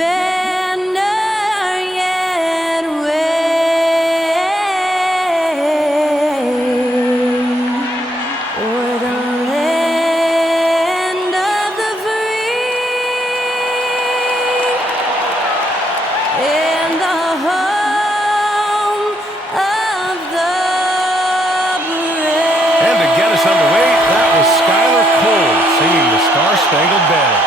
banner yet wave o'er the land of the free and the home of the brave. And to get us underway, that was Skylar Cole singing the Star-Spangled Banner.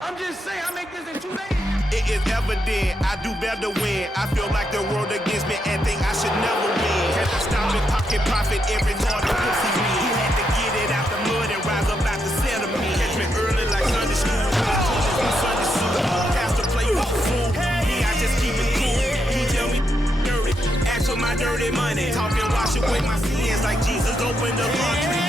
I'm just saying, I make this in 2 days. It is evident I do better when I feel like the world against me and think I should never win. Had to stop and pocket profit every time the pussy win. He had to get it out the mud and rise up out the settlement. Catch me early like Sunday school. Sunday school. Pastor play you a fool. Me, I just keep it cool. He tell me dirty. Ask for my dirty money. Talking wash away my sins like Jesus opened the laundry.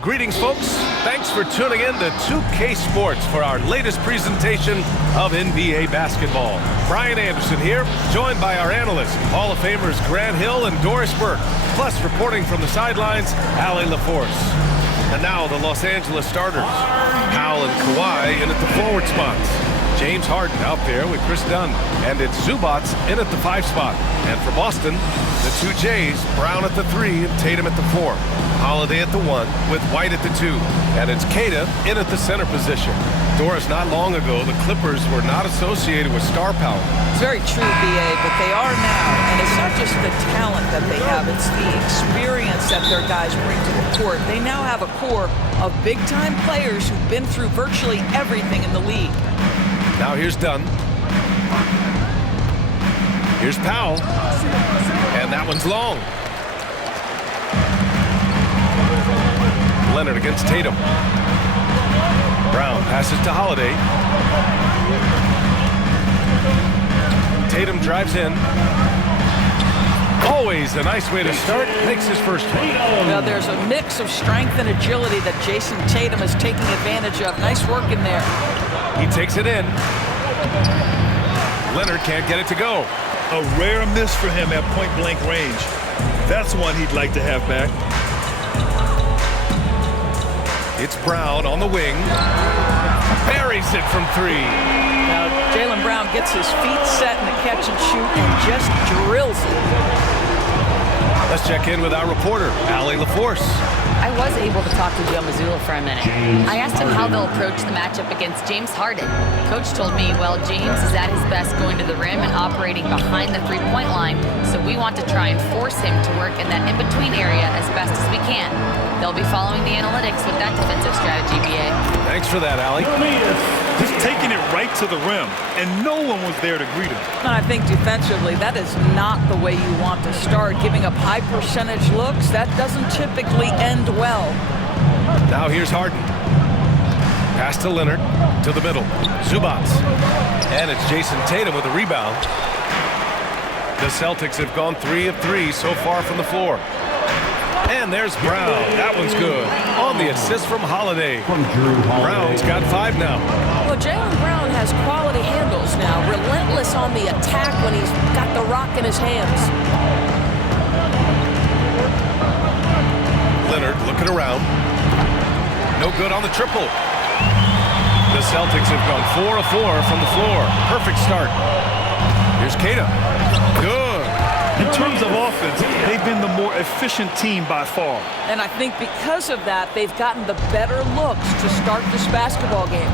Greetings, folks. Thanks for tuning in to 2K Sports for our latest presentation of NBA basketball. Brian Anderson here, joined by our analysts, Hall of Famers Grant Hill and Doris Burke, plus reporting from the sidelines, Allie LaForce. And now the Los Angeles starters, Powell and Kawhi in at the forward spots. James Harden out there with Chris Dunn, and it's Zubac in at the 5 spot. And for Boston, the 2 Jays, Brown at the 3 and Tatum at the 4. Holiday at the 1 with White at the 2. And it's Queta in at the center position. Doris, not long ago, the Clippers were not associated with star power. It's very true, B.A., but they are now. And it's not just the talent that they have, it's the experience that their guys bring to the court. They now have a core of big-time players who've been through virtually everything in the league. Now here's Dunn. Here's Powell. And that one's long. Leonard against Tatum. Brown passes to Holiday. Tatum drives in. Always a nice way to start. Makes his first one. Well, there's a mix of strength and agility that Jason Tatum is taking advantage of. Nice work in there. He takes it in. Leonard can't get it to go. A rare miss for him at point-blank range. That's one he'd like to have back. It's Brown on the wing. Buries it from 3. Now, Jaylen Brown gets his feet set in the catch and shoot and just drills it. Let's check in with our reporter, Allie LaForce. I was able to talk to Joe Mazzulla for a minute. I asked him how they'll approach the matchup against James Harden. Coach told me, well, James is at his best going to the rim and operating behind the three-point line, so we want to try and force him to work in that in-between area as best as we can. They'll be following the analytics with that defensive strategy, B.A. Thanks for that, Allie. Just taking it right to the rim, and no one was there to greet him. And I think defensively, that is not the way you want to start. Giving up high percentage looks, that doesn't typically end well. Now here's Harden. Pass to Leonard, to the middle. Zubac. And it's Jason Tatum with a rebound. The Celtics have gone 3 of 3 so far from the floor. And there's Brown. That one's good. On the assist from Holiday. Brown's got 5 now. Well, Jaylen Brown has quality handles now. Relentless on the attack when he's got the rock in his hands. Leonard looking around. No good on the triple. The Celtics have gone 4 of 4 from the floor. Perfect start. Here's Queta. Good. In terms of offense, they've been the more efficient team by far. And I think because of that, they've gotten the better looks to start this basketball game.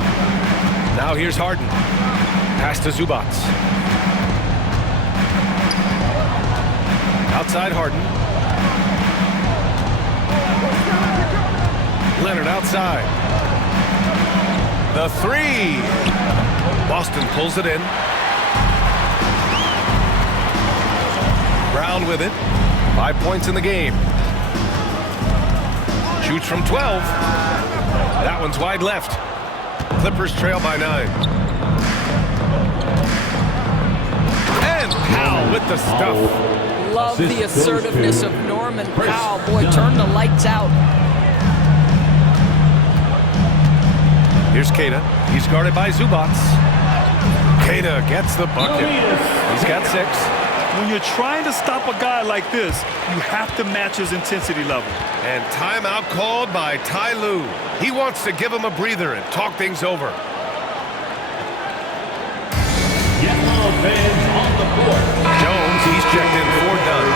Now here's Harden. Pass to Zubac. Outside Harden. Leonard outside. The 3. Boston pulls it in. Brown with it. 5 points in the game. Shoots from 12. That one's wide left. Clippers trail by 9. And Powell with the stuff. love the assertiveness of Norman Powell. Boy, turn the lights out. Here's Keita. He's guarded by Zubats. Keita gets the bucket. He's got 6. When you're trying to stop a guy like this, you have to match his intensity level. And timeout called by Ty Lue. He wants to give him a breather and talk things over. Yellow fans on the court. Jones, he's checked in for Dunn.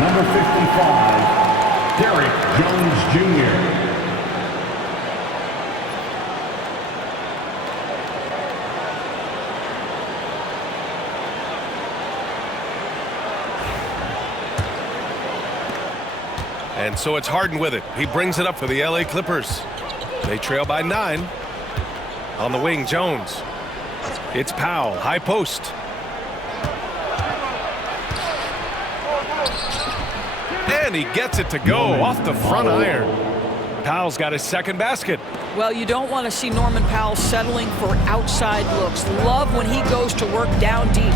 Number 55, Derek Jones Jr. And so it's Harden with it. He brings it up for the LA Clippers. They trail by 9. On the wing, Jones. It's Powell, high post. And he gets it to go off the front iron. Powell's got his second basket. Well, you don't want to see Norman Powell settling for outside looks. Love when he goes to work down deep.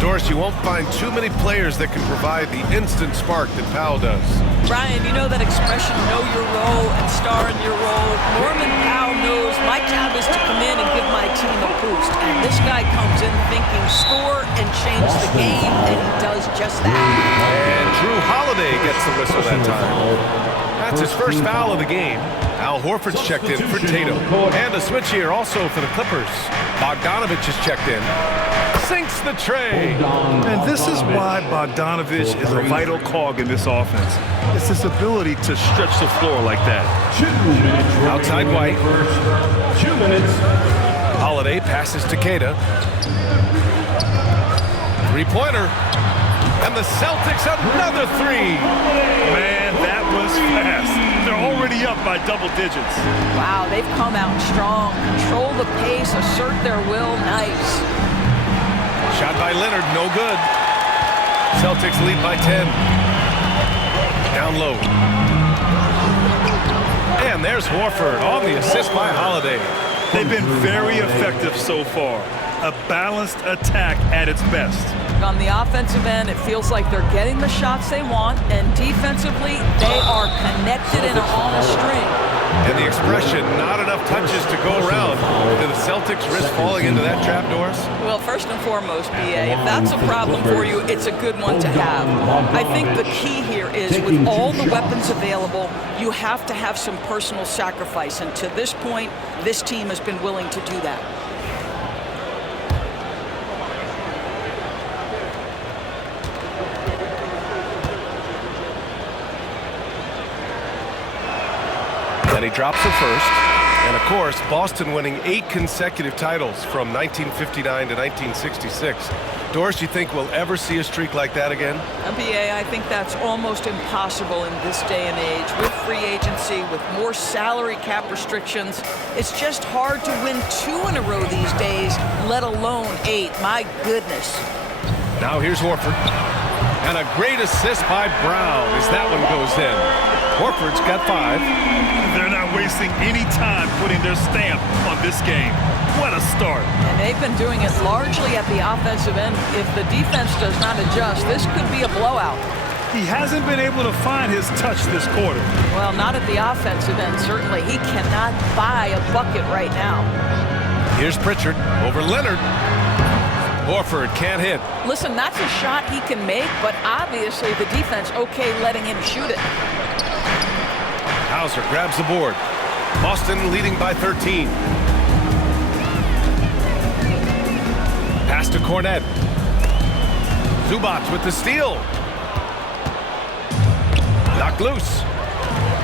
Doris, you won't find too many players that can provide the instant spark that Powell does. Brian, you know that expression, know your role and star in your role. Norman Powell knows my job is to come in and give my team a boost. And this guy comes in thinking score and change the game, and he does just that. And Drew Holiday gets the whistle that time. That's his first foul of the game. Al Horford's checked in for Tatum. And a switch here also for the Clippers. Bogdanovich is checked in. Sinks the tray. And this is why Bogdanovich is a vital cog in this offense. It's his ability to stretch the floor like that. 2 minutes. Outside White. 2 minutes. Holiday passes to Keita. Three-pointer. And the Celtics another 3. Man, that was fast. They're already up by double digits. Wow, they've come out strong. Control the pace, assert their will. Nice. Shot by Leonard, no good. Celtics lead by 10. Down low. And there's Horford on the assist by Holiday. They've been very effective so far. A balanced attack at its best. On the offensive end, it feels like they're getting the shots they want, and defensively, they are connected and on a string. And the expression, not enough touches to go around. Do the Celtics risk falling into that trap, Doris? Well, first and foremost, BA, if that's a problem for you, it's a good one to have. I think the key here is with all the weapons available, you have to have some personal sacrifice. And to this point, this team has been willing to do that. And he drops the first. And of course, Boston winning 8 consecutive titles from 1959 to 1966. Doris, you think we'll ever see a streak like that again? BA, I think that's almost impossible in this day and age. With free agency, with more salary cap restrictions, it's just hard to win 2 in a row these days, let alone 8. My goodness. Now here's Horford. And a great assist by Brown as that one goes in. Horford's got 5. They're not wasting any time putting their stamp on this game. What a start. And they've been doing it largely at the offensive end. If the defense does not adjust, this could be a blowout. He hasn't been able to find his touch this quarter. Well, not at the offensive end, certainly. He cannot buy a bucket right now. Here's Pritchard over Leonard. Horford can't hit. Listen, that's a shot he can make, but obviously the defense okay letting him shoot it. Hauser grabs the board. Boston leading by 13. Pass to Cornette. Zubats with the steal. Knocked loose.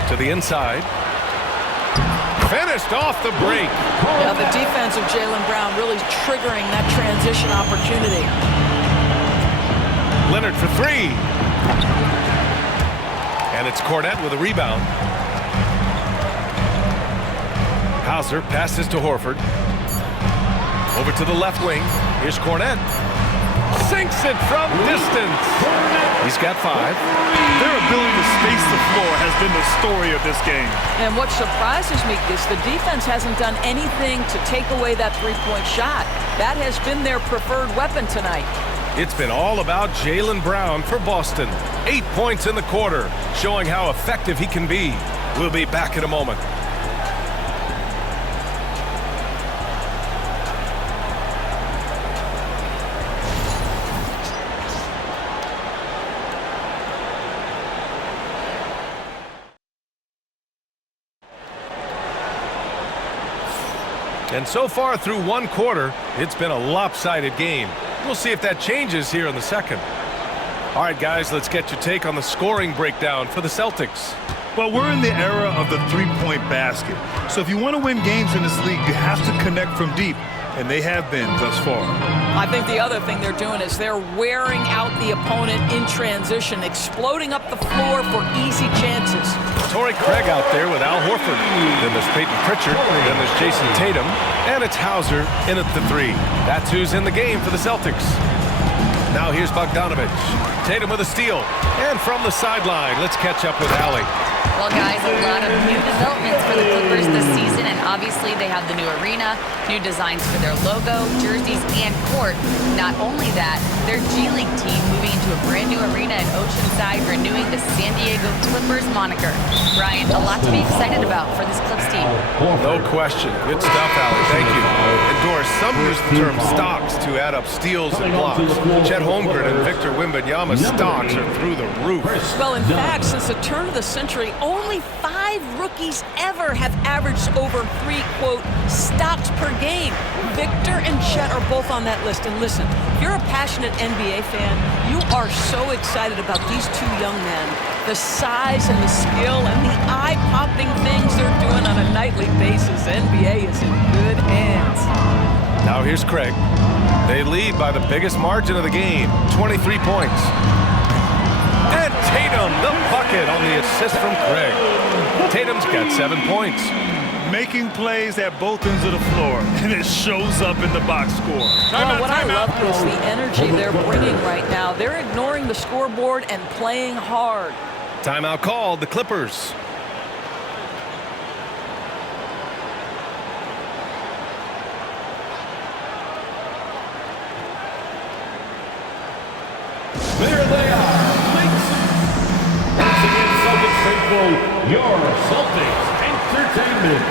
To the inside. Finished off the break. Yeah, the defense of Jaylen Brown really triggering that transition opportunity. Leonard for 3. And it's Cornette with a rebound. Hauser passes to Horford. Over to the left wing. Here's Cornette. Sinks it from distance. He's got 5. Their ability to space the floor has been the story of this game. And what surprises me is the defense hasn't done anything to take away that three-point shot. That has been their preferred weapon tonight. It's been all about Jaylen Brown for Boston. 8 points in the quarter, showing how effective he can be. We'll be back in a moment. And so far through one quarter, it's been a lopsided game. We'll see if that changes here in the second. All right, guys, let's get your take on the scoring breakdown for the Celtics. Well, we're in the era of the three-point basket. So if you want to win games in this league, you have to connect from deep, and they have been thus far. I think the other thing they're doing is they're wearing out the opponent in transition, exploding up the floor for easy chances. Torrey Craig out there with Al Horford. Then there's Peyton Pritchard. Then there's Jason Tatum. And it's Hauser in at the 3. That's who's in the game for the Celtics. Now here's Bogdanović. Tatum with a steal. And from the sideline, let's catch up with Allie. Well, guys, a lot of new developments for the Clippers this season, and obviously they have the new arena, new designs for their logo, jerseys, and court. Not only that, their G League team moving into a brand new arena in Oceanside, renewing the San Diego Clippers moniker. Brian, a lot to be excited about for this Clips team. No question. Good stuff, Allie. Thank you. And Doris, some use the term stocks to add up steals and blocks. Chet Holmgren and Victor Wembanyama's stocks are through the roof. Well, in fact, since the turn of the century, only 5 rookies ever have averaged over 3, quote, stocks per game. Victor and Chet are both on that list. And listen, if you're a passionate NBA fan, you are so excited about these two young men. The size and the skill and the eye-popping things they're doing on a nightly basis. NBA is in good hands. Now here's Craig. They lead by the biggest margin of the game, 23 points. And Tatum, the bucket on the assist from Craig. Tatum's got 7 points. Making plays at both ends of the floor, and it shows up in the box score. Well, what I love is the energy they're bringing right now. They're ignoring the scoreboard and playing hard. Timeout called, the Clippers. There they are. Once again, Celtics faithful, your Celtics Entertainment.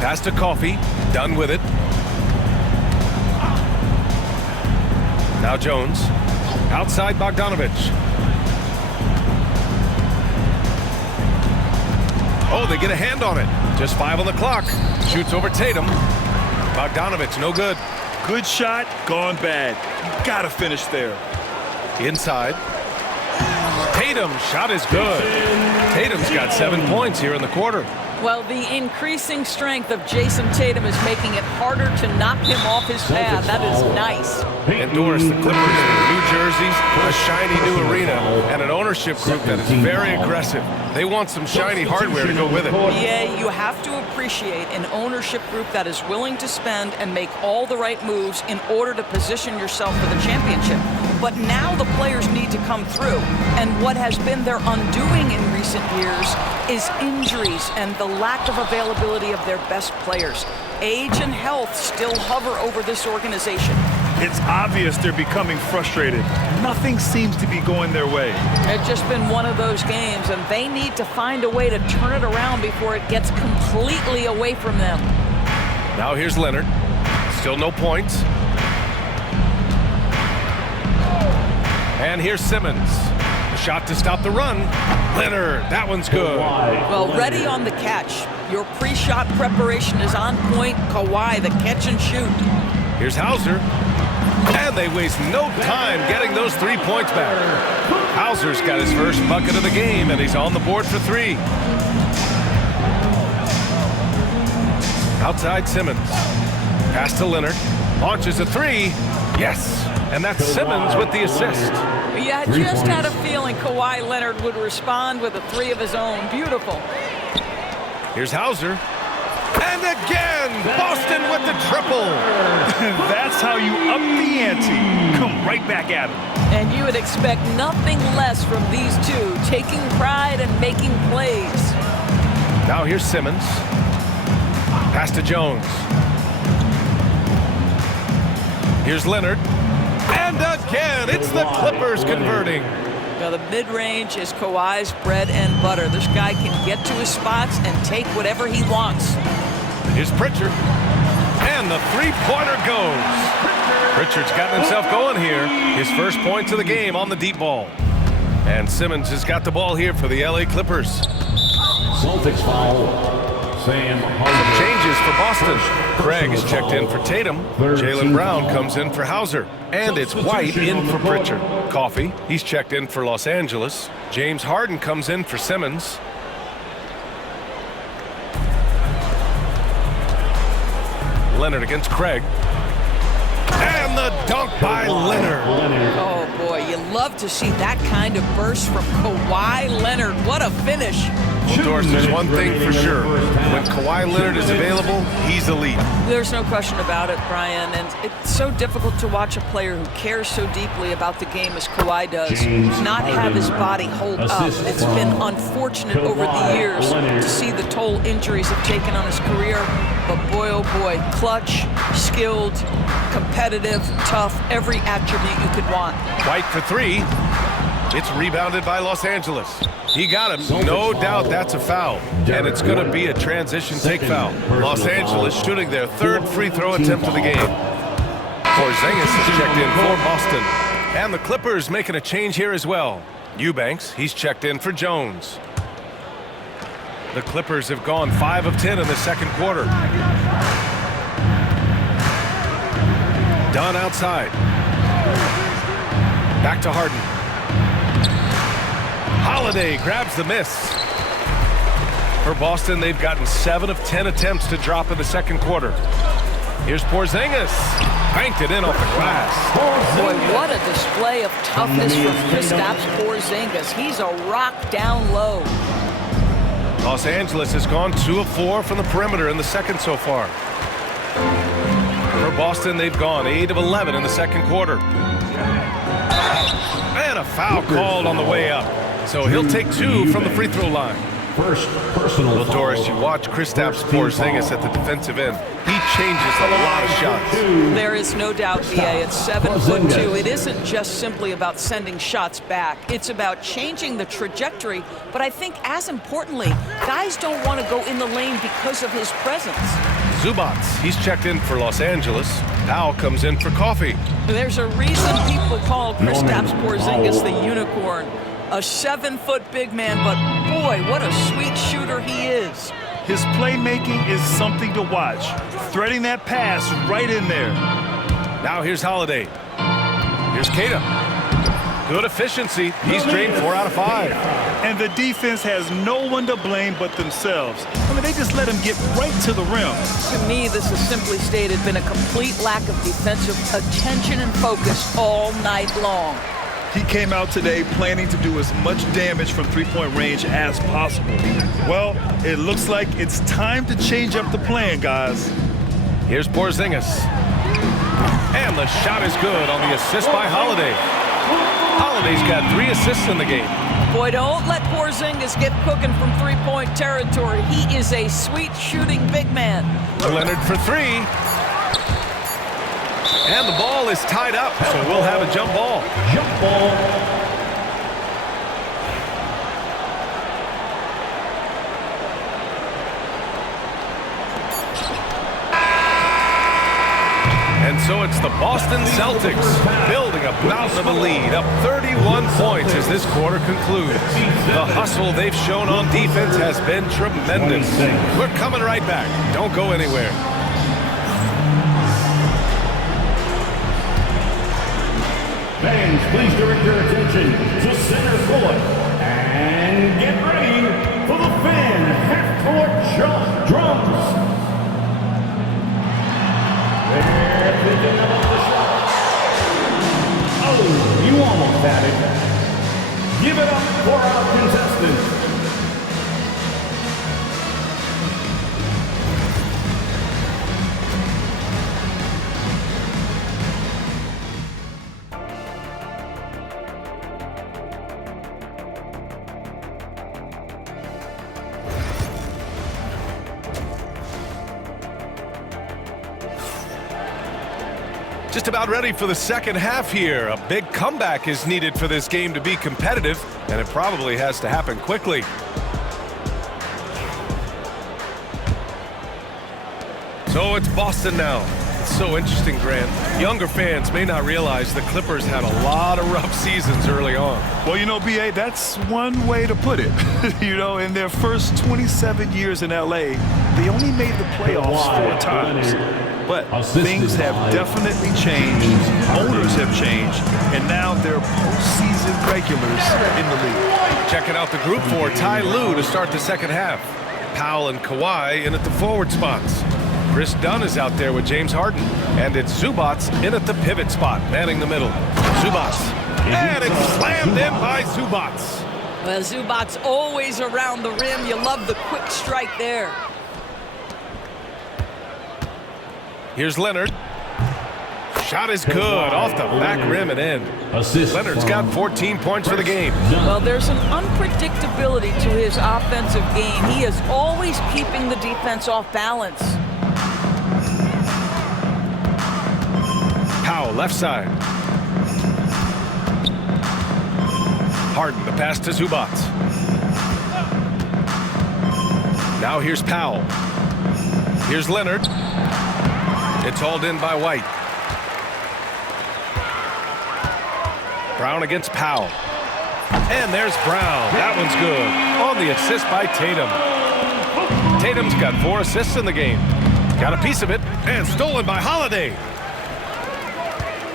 Pass to Coffee, done with it. Now Jones, outside Bogdanović. Oh, they get a hand on it. Just 5 on the clock. Shoots over Tatum. Bogdanović, no good. Good shot, gone bad. You gotta finish there. Inside. Tatum, shot is good. Tatum's got 7 points here in the quarter. Well, the increasing strength of Jason Tatum is making it harder to knock him off his path. That is nice. And Doris, the Clippers with new jerseys, a shiny new arena, and an ownership group that is very aggressive. They want some shiny hardware to go with it. Yeah, you have to appreciate an ownership group that is willing to spend and make all the right moves in order to position yourself for the championship. But now the players need to come through. And what has been their undoing in recent years is injuries and the lack of availability of their best players. Age and health still hover over this organization. It's obvious they're becoming frustrated. Nothing seems to be going their way. It's just been one of those games, and they need to find a way to turn it around before it gets completely away from them. Now here's Leonard. Still no points. And here's Simmons. A shot to stop the run. Leonard, that one's good. Well, ready on the catch. Your pre-shot preparation is on point. Kawhi, the catch and shoot. Here's Hauser. And they waste no time getting those 3 points back. Hauser's got his first bucket of the game, and he's on the board for 3. Outside Simmons. Pass to Leonard. Launches a 3. Yes. And that's Simmons with the assist. Yeah, I just had a feeling Kawhi Leonard would respond with a 3 of his own. Beautiful. Here's Hauser. And again, Boston with the triple. That's how you up the ante. Come right back at him. And you would expect nothing less from these two, taking pride and making plays. Now here's Simmons. Pass to Jones. Here's Leonard. And again, it's the Clippers converting. Now the mid-range is Kawhi's bread and butter. This guy can get to his spots and take whatever he wants. Here's Pritchard. And the three-pointer goes. Pritchard's gotten himself going here. His first points of the game on the deep ball. And Simmons has got the ball here for the LA Clippers. Celtics foul. Sam Harden. Changes for Boston. Craig is checked in for Tatum. Jaylen Brown comes in for Hauser. And it's White in for Pritchard. Coffey, he's checked in for Los Angeles. James Harden comes in for Simmons. Leonard against Craig. And the dunk by Leonard. Oh, boy, you love to see that kind of burst from Kawhi Leonard. What a finish. Well, Doris, there's one thing for sure. When Kawhi Leonard is available, he's elite. There's no question about it, Brian. And it's so difficult to watch a player who cares so deeply about the game as Kawhi does not have his body hold up. It's been unfortunate over the years to see the toll injuries have taken on his career. But boy, oh boy, clutch, skilled, competitive, tough, every attribute you could want. White for three. It's rebounded by Los Angeles. He got him. No doubt that's a foul. And it's going to be a transition take foul. Los Angeles shooting their third free throw attempt of the game. Porzingis is checked in for Boston. And the Clippers making a change here as well. Eubanks, he's checked in for Jones. The Clippers have gone 5 of 10 in the second quarter. Dunn outside. Back to Harden. Holiday grabs the miss. For Boston, they've gotten 7 of 10 attempts to drop in the second quarter. Here's Porzingis. Banked it in off the glass. Boy, what a display of toughness from Kristaps Porzingis. He's a rock down low. Los Angeles has gone 2 of 4 from the perimeter in the second so far. For Boston, they've gone 8 of 11 in the second quarter. And a foul called on the way up. So he'll take 2 from the free throw line. First personal Well, Doris, you watch Kristaps Porzingis at the defensive end. He changes a lot of shots. There is no doubt, BA, it's 7'2". It isn't just simply about sending shots back. It's about changing the trajectory. But I think as importantly, guys don't want to go in the lane because of his presence. Zubac, he's checked in for Los Angeles. Powell comes in for Coffey. There's a reason people call Kristaps Porzingis the unicorn. A 7-foot big man, but boy, what a sweet shooter he is. His playmaking is something to watch. Threading that pass right in there. Now here's Holiday. Here's Keita. Good efficiency. He's drained 4 out of 5. And the defense has no one to blame but themselves. I mean, they just let him get right to the rim. To me, this has simply stated been a complete lack of defensive attention and focus all night long. He came out today planning to do as much damage from three-point range as possible. Well, it looks like it's time to change up the plan, guys. Here's Porzingis. And the shot is good on the assist by Holiday. Holiday's got 3 assists in the game. Boy, don't let Porzingis get cooking from three-point territory. He is a sweet shooting big man. Leonard for 3. And the ball is tied up, so we'll have a jump ball. Jump ball. And so it's the Boston Celtics building a mountain of a lead, up 31 points as this quarter concludes. The hustle they've shown on defense has been tremendous. We're coming right back. Don't go anywhere. Fans, please direct your attention to center court and get ready for the fan half-court drums. They're picking up the shot. Oh, you almost had it. Give it up for our contestants. Just about ready for the second half here. A big comeback is needed for this game to be competitive, and it probably has to happen quickly. So it's Boston now. It's so interesting, Grant. Younger fans may not realize the Clippers had a lot of rough seasons early on. Well, you know, B.A., that's one way to put it. You know, in their first 27 years in L.A., they only made the playoffs 4 times. But things have definitely changed. Owners have changed. And now they're postseason regulars in the league. Checking out the group for Ty Lue to start the second half. Powell and Kawhi in at the forward spots. Chris Dunn is out there with James Harden. And it's Zubats in at the pivot spot, manning the middle. Zubats. And it's slammed in by Zubats. Well, Zubats always around the rim. You love the quick strike there. Here's Leonard. Shot is good off the back rim and in. Leonard's got 14 points for the game. Well, there's an unpredictability to his offensive game. He is always keeping the defense off balance. Powell, left side. Harden, the pass to Zubats. Now here's Powell. Here's Leonard. It's hauled in by White. Brown against Powell. And there's Brown. That one's good. On the assist by Tatum. Tatum's got 4 assists in the game. Got a piece of it. And stolen by Holiday.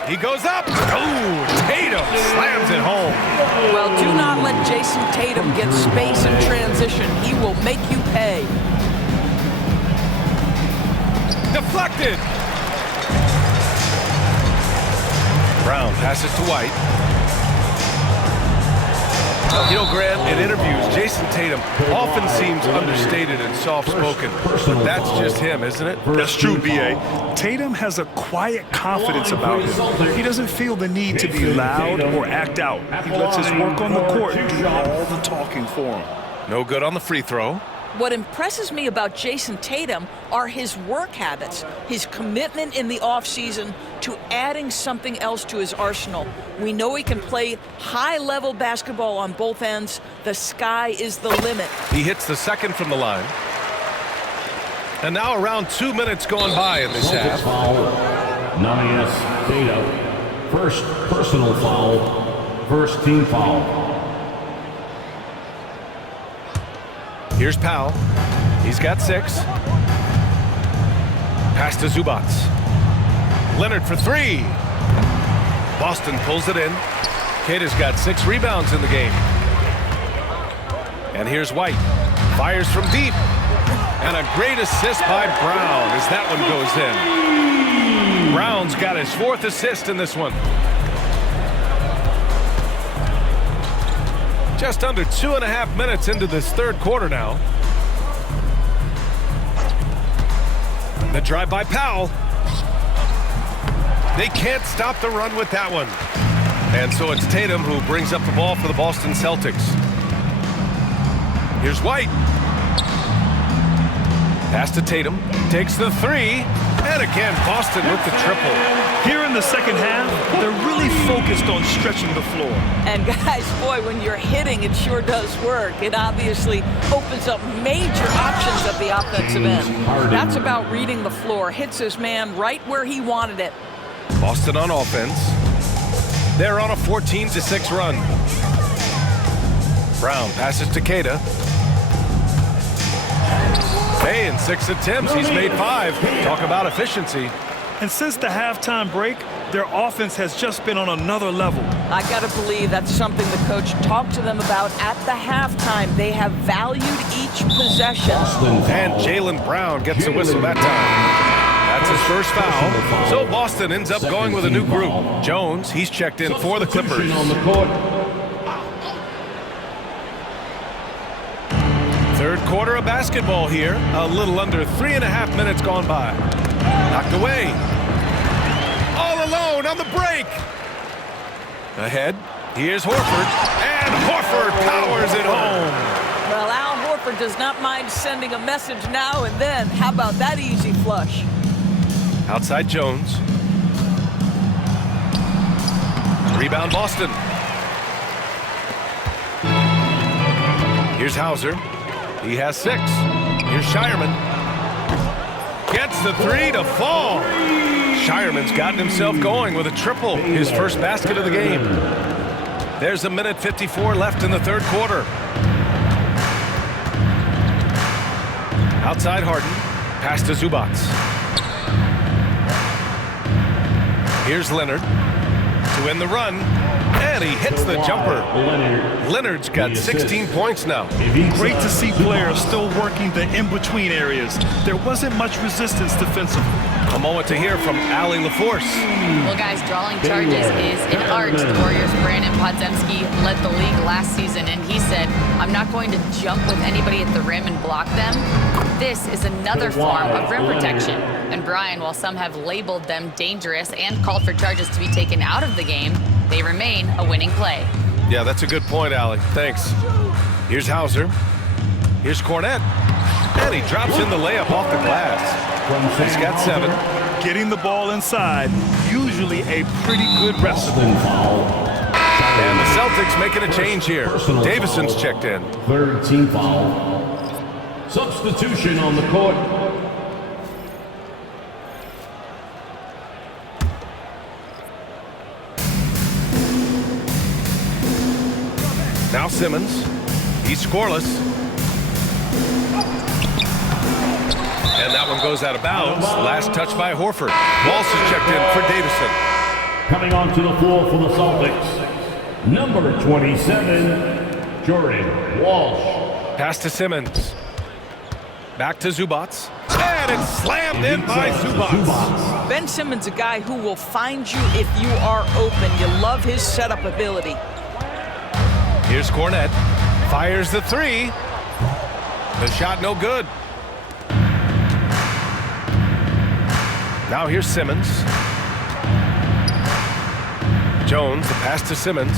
He goes up. Oh, Tatum slams it home. Well, do not let Jason Tatum get space in transition. He will make you pay. Deflected. Brown passes to White. You know, Grant, in interviews, Jason Tatum often seems understated and soft-spoken. But that's just him, isn't it? That's true, B.A. Tatum has a quiet confidence about him. He doesn't feel the need to be loud or act out. He lets his work on the court do all the talking for him. No good on the free throw. What impresses me about Jason Tatum are his work habits, his commitment in the offseason to adding something else to his arsenal. We know he can play high-level basketball on both ends. The sky is the limit. He hits the second from the line. And now around 2 minutes gone by in this half. Foul. Nias Tatum. First personal foul. First team foul. Here's Powell. He's got 6. Pass to Zubats. Leonard for 3. Boston pulls it in. Kata's got 6 rebounds in the game. And here's White. Fires from deep. And a great assist by Brown as that one goes in. Brown's got his 4th assist in this one. Just under 2.5 minutes into this third quarter now. The drive by Powell. They can't stop the run with that one. And so it's Tatum who brings up the ball for the Boston Celtics. Here's White. Pass to Tatum. Takes the 3. And again, Boston with the triple. Here in the second half, they're really focused on stretching the floor. And guys, boy, when you're hitting, it sure does work. It obviously opens up major options at the offensive end. That's about reading the floor. Hits his man right where he wanted it. Boston on offense. They're on a 14-6 run. Brown passes to Kata. Hey, in 6 attempts, he's made 5. Talk about efficiency. And since the halftime break, their offense has just been on another level. I got to believe that's something the coach talked to them about at the halftime. They have valued each possession. And Jaylen Brown gets a whistle that time. That's his first foul. So Boston ends up going with a new group. Jones, he's checked in for the Clippers. Third quarter of basketball here. A little under 3.5 minutes gone by. Knocked away. All alone on the break. Ahead. Here's Horford. And Horford powers it home. Well, Al Horford does not mind sending a message now and then. How about that easy flush? Outside Jones. Rebound Boston. Here's Hauser. He has 6. Here's Shireman. Gets the 3 to fall. Shireman's gotten himself going with a triple, his first basket of the game. There's a minute 54 left in the third quarter. Outside Harden, pass to Zubats. Here's Leonard to win the run, and he hits the jumper. Leonard's got 16 points now. Great to see players still working the in-between areas. There wasn't much resistance defensively. A moment to hear from Allie LaForce. Well, guys, drawing charges is an art. The Warriors' Brandon Podziemski led the league last season, and he said, I'm not going to jump with anybody at the rim and block them. This is another form of rim protection. And Brian, while some have labeled them dangerous and called for charges to be taken out of the game, they remain a winning play. Yeah, that's a good point, Allie. Thanks. Here's Hauser. Here's Cornette. And he drops in the layup off the glass. He's got 7. Getting the ball inside, usually a pretty good recipe. And the Celtics making a change here. Davison's checked in. Third team foul. Substitution on the court. Now Simmons. He's scoreless. And that one goes out of bounds. Last touch by Horford. Walsh is checked in for Davison. Coming onto the floor for the Celtics, number 27, Jordan Walsh. Pass to Simmons. Back to Zubats. And it's slammed in by Zubats. Ben Simmons, a guy who will find you if you are open. You love his setup ability. Here's Cornette. Fires the 3. The shot no good. Now here's Simmons. Jones, the pass to Simmons.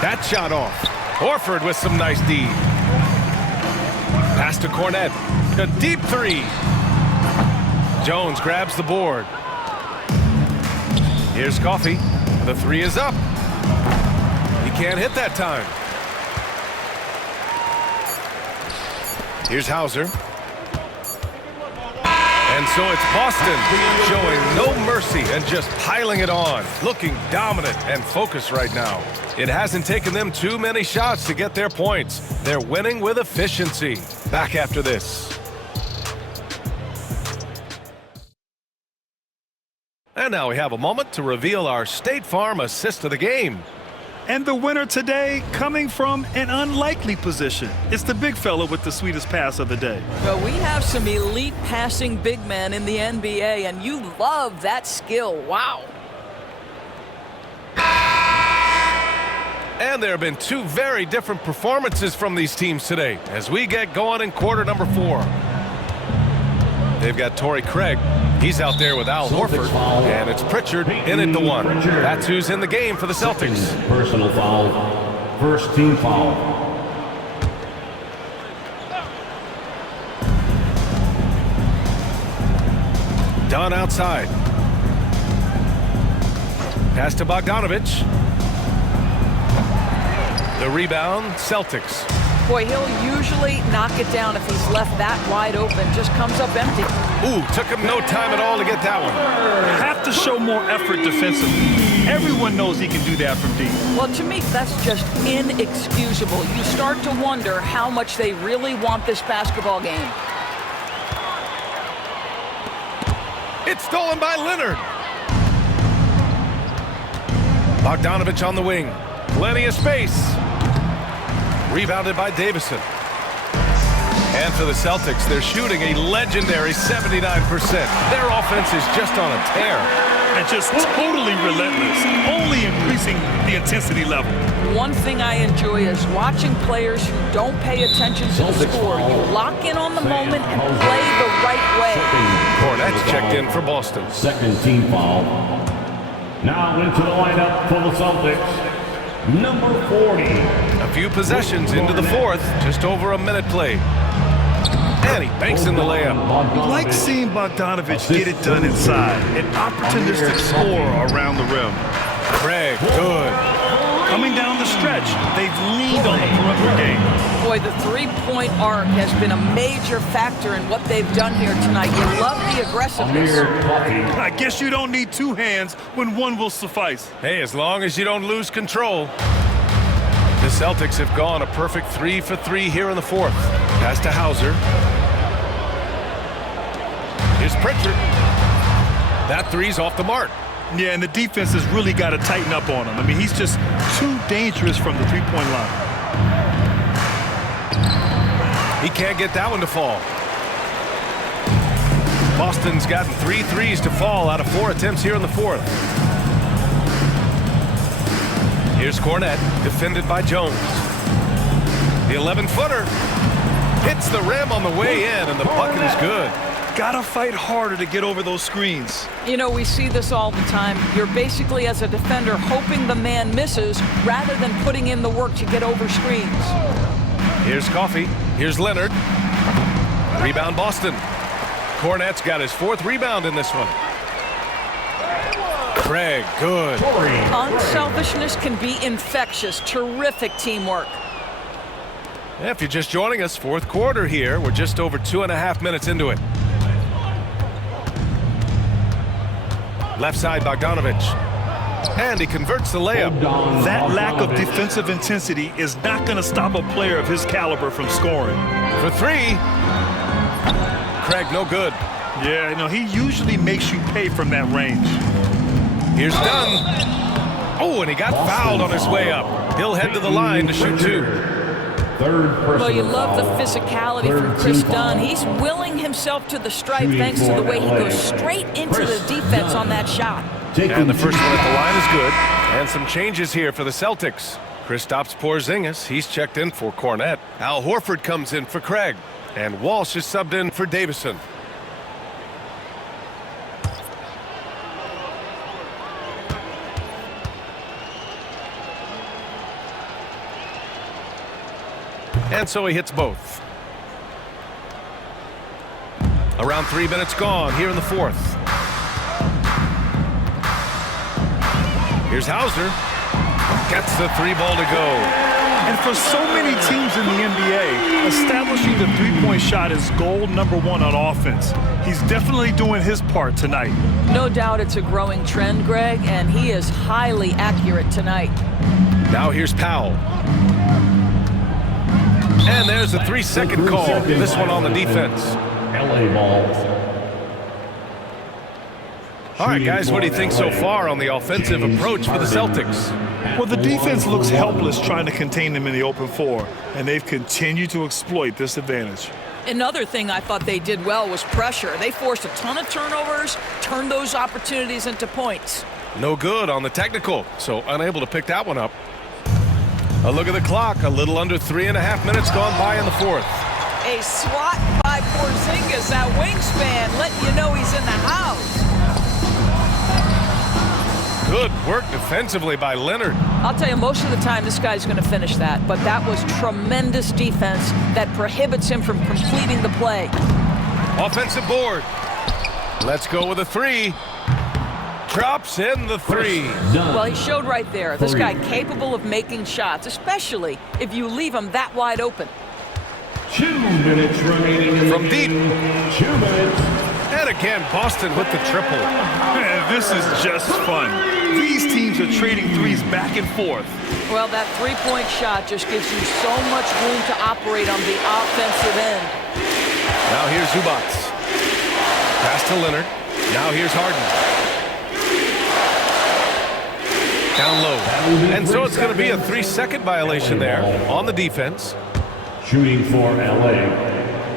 That shot off. Horford with some nice D. Pass to Cornette. A deep 3. Jones grabs the board. Here's Coffey. The 3 is up. He can't hit that time. Here's Hauser. And so it's Boston showing no mercy and just piling it on, looking dominant and focused right now. It hasn't taken them too many shots to get their points. They're winning with efficiency. Back after this. And now we have a moment to reveal our State Farm assist of the game. And the winner today coming from an unlikely position. It's the big fella with the sweetest pass of the day. Well, we have some elite passing big men in the NBA, and you love that skill. Wow. And there have been 2 very different performances from these teams today as we get going in quarter number 4. They've got Torrey Craig. He's out there with Al Horford. And it's Pritchard in at the 1. That's who's in the game for the Celtics. Personal foul. First team foul. Dunn outside. Pass to Bogdanovich. The rebound, Celtics. Boy, he'll usually knock it down if he's left that wide open. Just comes up empty. Ooh, took him no time at all to get that one. Have to show more effort defensively. Everyone knows he can do that from deep. Well, to me, that's just inexcusable. You start to wonder how much they really want this basketball game. It's stolen by Leonard. Bogdanovich on the wing. Plenty of space. Rebounded by Davison. And for the Celtics, they're shooting a legendary 79%. Their offense is just on a tear. And just totally relentless, only increasing the intensity level. One thing I enjoy is watching players who don't pay attention to the score. You lock in on the moment and play the right way. Cornette's checked in for Boston. Second team foul. Now into the lineup for the Celtics, number 40. A few possessions into the 4th, just over a minute played. And he banks in the layup. I like seeing Bogdanovich get it done inside. An opportunistic scorer around the rim. Craig, good. Coming down the stretch, they've leaned on the perimeter game. Boy, the three-point arc has been a major factor in what they've done here tonight. You love the aggressiveness. I guess you don't need two hands when one will suffice. Hey, as long as you don't lose control. The Celtics have gone a perfect 3 for 3 here in the fourth. Pass to Hauser. Here's Pritchard. That three's off the mark. Yeah, and the defense has really got to tighten up on him. I mean, he's just too dangerous from the three-point line. He can't get that one to fall. Boston's gotten 3 threes to fall out of 4 attempts here in the fourth. Here's Cornette, defended by Jones. The 11-footer hits the rim on the way in, and the bucket is good. Gotta fight harder to get over those screens. You know, we see this all the time. You're basically, as a defender, hoping the man misses rather than putting in the work to get over screens. Here's Coffey. Here's Leonard. Rebound Boston. Cornette's got his 4th rebound in this one. Craig, good. Unselfishness can be infectious. Terrific teamwork. Yeah, if you're just joining us, fourth quarter here. We're just over 2.5 minutes into it. Left side, Bogdanovich. And he converts the layup. That lack of defensive intensity is not going to stop a player of his caliber from scoring. For 3. Craig, no good. Yeah, no, he usually makes you pay from that range. Here's Dunn. Oh, and he got fouled on his way up. He'll head to the line to shoot 2. Well, you love the physicality from Chris Dunn. He's willing himself to the stripe thanks to the way he goes straight into the defense on that shot. And the first one at the line is good. And some changes here for the Celtics. Kristaps Porzingis, he's checked in for Cornette. Al Horford comes in for Craig. And Walsh is subbed in for Davison. And so he hits both. Around 3 minutes gone here in the fourth. Here's Hauser. Gets the 3 ball to go. And for so many teams in the NBA, establishing the three-point shot is goal number 1 on offense. He's definitely doing his part tonight. No doubt it's a growing trend, Greg, and he is highly accurate tonight. Now here's Powell. And there's a 3-second call. This one on the defense. LA ball. All right, guys, what do you think so far on the offensive approach for the Celtics? Well, the defense looks helpless trying to contain them in the open floor, and they've continued to exploit this advantage. Another thing I thought they did well was pressure. They forced a ton of turnovers, turned those opportunities into points. No good on the technical, so unable to pick that one up. A look at the clock, a little under 3.5 minutes gone by in the fourth. A swat by Porzingis, that wingspan, letting you know he's in the house. Good work defensively by Leonard. I'll tell you, most of the time this guy's going to finish that, but that was tremendous defense that prohibits him from completing the play. Offensive board. Let's go with a 3. Drops in the 3. Well, he showed right there. This guy capable of making shots, especially if you leave him that wide open. 2 minutes remaining in From the deep. game. 2 minutes. And again, Boston with the triple. Man, this is just fun. These teams are trading threes back and forth. Well, that three-point shot just gives you so much room to operate on the offensive end. Now here's Zubac. Pass to Leonard. Now here's Harden. Down low. And so it's going to be a 3-second violation there on the defense. Shooting for LA,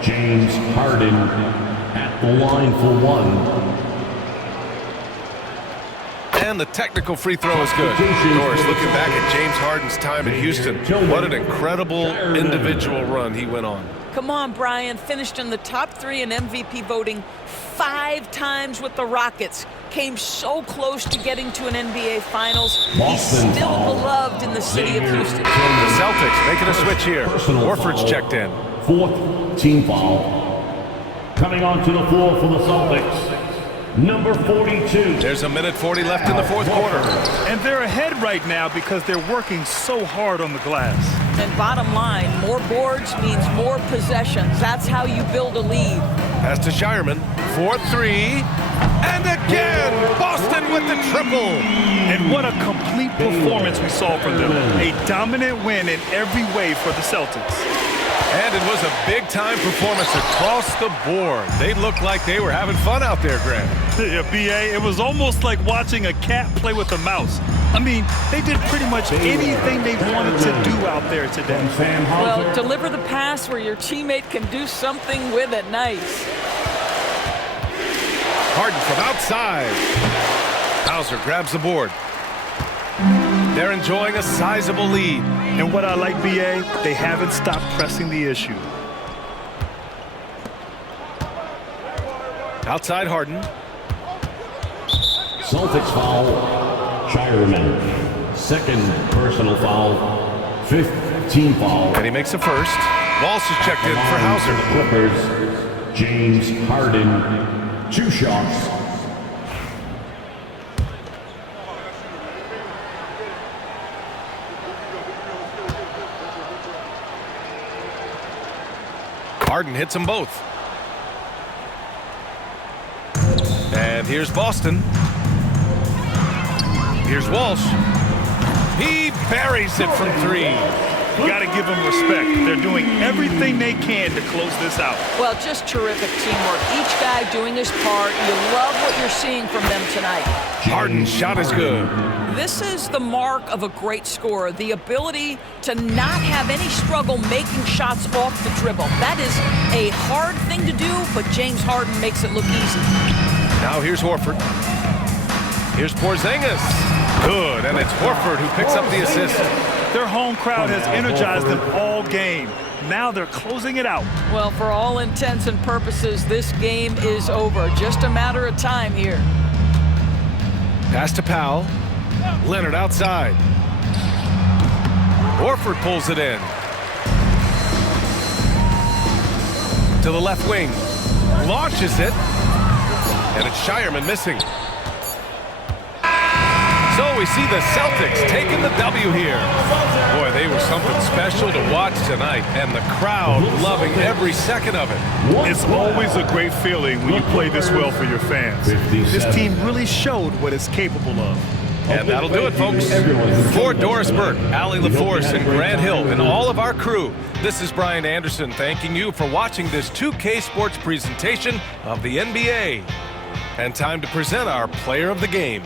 James Harden at the line for 1. And the technical free throw is good. Doris, looking back at James Harden's time in Houston, what an incredible individual run he went on. Come on, Brian. Finished in the top 3 in MVP voting 5 times with the Rockets. Came so close to getting to an NBA Finals. He's still beloved in the city of Houston. The Celtics making a switch here. Horford's checked in. 4th team foul. Coming onto the floor for the Celtics, number 42. There's a minute 40 left in the fourth quarter. And they're ahead right now because they're working so hard on the glass. And bottom line, more boards means more possessions. That's how you build a lead. Pass to Shireman for three. And again, Boston with the triple. And what a complete performance we saw from them. A dominant win in every way for the Celtics. And it was a big-time performance across the board. They looked like they were having fun out there, Grant. Yeah, B.A., it was almost like watching a cat play with a mouse. I mean, they did pretty much anything they wanted to do out there today. Well, deliver the pass where your teammate can do something with it. Nice. Harden from outside. Hauser grabs the board. They're enjoying a sizable lead. And what I like, B.A., they haven't stopped pressing the issue. Outside Harden. Celtics foul, Shireman. Second personal foul, fifth team foul. And he makes a first. Walsh is checked in for Hauser. Clippers, James Harden, 2 shots. Harden hits them both. And here's Boston. Here's Walsh. He buries it from three. You got to give them respect. They're doing everything they can to close this out. Well, just terrific teamwork. Each guy doing his part. You love what you're seeing from them tonight. Harden's shot is good. This is the mark of a great scorer, the ability to not have any struggle making shots off the dribble. That is a hard thing to do, but James Harden makes it look easy. Now here's Horford. Here's Porzingis. Good, and it's Horford who picks up the assist. Their home crowd has energized them all game. Now they're closing it out. Well, for all intents and purposes, this game is over. Just a matter of time here. Pass to Powell. Leonard outside. Horford pulls it in. To the left wing. Launches it. And it's Shireman missing. So we see the Celtics taking the W here. Boy, they were something special to watch tonight, and the crowd loving every second of it. It's always a great feeling when you play this well for your fans. This team really showed what it's capable of. And that'll do it, folks. For Doris Burke, Allie LaForce, and Grant Hill, and all of our crew, this is Brian Anderson thanking you for watching this 2K Sports presentation of the NBA. And time to present our player of the game.